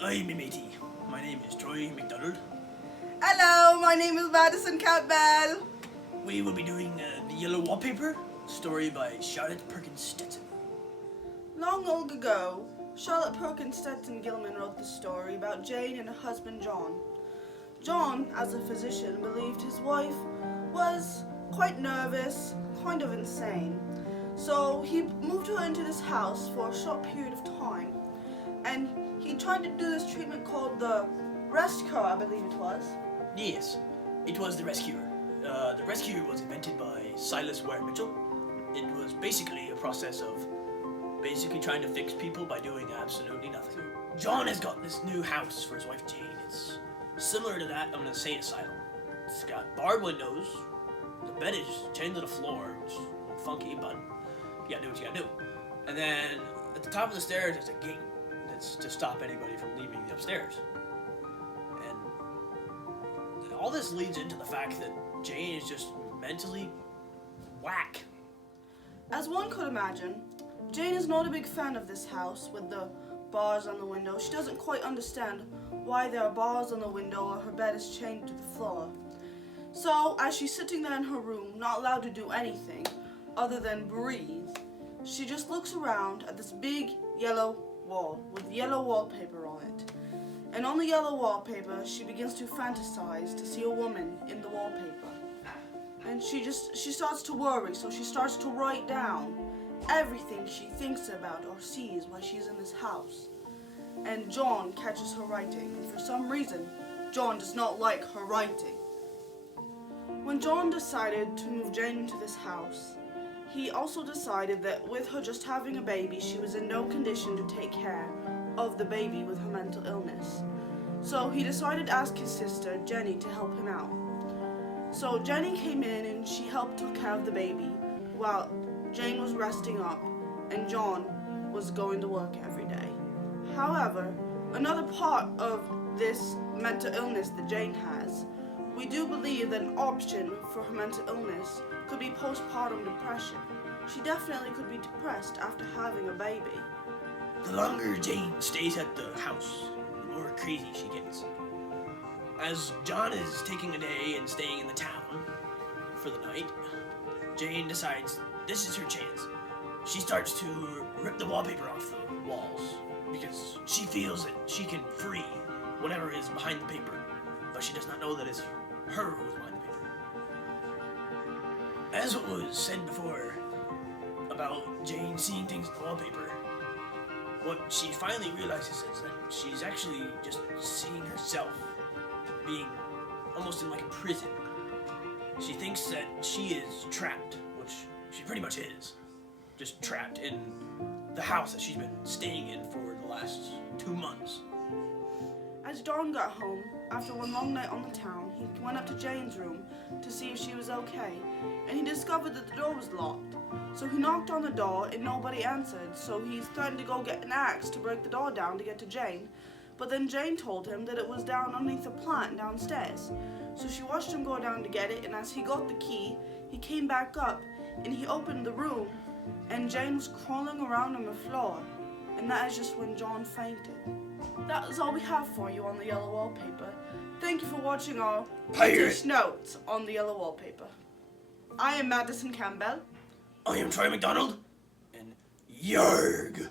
Hi, me matey. My name is Troy McDonald. Hello, my name is Madison Campbell. We will be doing The Yellow Wallpaper, story by Charlotte Perkins Stetson. Long ago, Charlotte Perkins Stetson Gilman wrote the story about Jane and her husband John. John, as a physician, believed his wife was quite nervous, kind of insane. So he moved her into this house for a short period of time. And he tried to do this treatment called the rest cure, I believe it was. Yes, it was the rescuer. The rescuer was invented by Silas Ware Mitchell. It was basically a process of trying to fix people by doing absolutely nothing. John has got this new house for his wife Jane. It's similar to that of an insane asylum. It's got barred windows. The bed is chained to the floor. It's funky, but you gotta do what you gotta do. And then at the top of the stairs, there's a gate that's to stop anybody from leaving the upstairs. And all this leads into the fact that Jane is just mentally whack. As one could imagine, Jane is not a big fan of this house with the bars on the window. She doesn't quite understand why there are bars on the window or her bed is chained to the floor. So, as she's sitting there in her room, not allowed to do anything other than breathe, she just looks around at this big yellow wall with yellow wallpaper on it. And on the yellow wallpaper, she begins to fantasize to see a woman in the wallpaper. And she starts to worry, so she starts to write down everything she thinks about or sees while she's in this house. And John catches her writing, and for some reason, John does not like her writing. When John decided to move Jane into this house, he also decided that with her just having a baby, she was in no condition to take care of the baby with her mental illness. So he decided to ask his sister, Jenny, to help him out. So Jenny came in and she helped take care of the baby while Jane was resting up and John was going to work every day. However, another part of this mental illness that Jane has, we do believe that an option for her mental illness could be postpartum depression. She definitely could be depressed after having a baby. The longer Jane stays at the house, the more crazy she gets. As John is taking a day and staying in the town for the night, Jane decides this is her chance. She starts to rip the wallpaper off the walls because she feels that she can free whatever is behind the paper, but she does not know that it's her who is behind the paper. As what was said before about Jane seeing things in the wallpaper, what she finally realizes is that she's actually just seeing herself being almost in like a prison. She thinks that she is trapped, which she pretty much is, just trapped in the house that she's been staying in for the last 2 months. As John got home, after one long night on the town, he went up to Jane's room to see if she was okay, and he discovered that the door was locked. So he knocked on the door and nobody answered, so he threatened to go get an axe to break the door down to get to Jane. But then Jane told him that it was down underneath a plant downstairs. So she watched him go down to get it, and as he got the key, he came back up and he opened the room, and Jane was crawling around on the floor. And that is just when John fainted. That is all we have for you on the yellow wallpaper. Thank you for watching our British notes on the yellow wallpaper. I am Madison Campbell. I am Troy McDonald, and Yarg!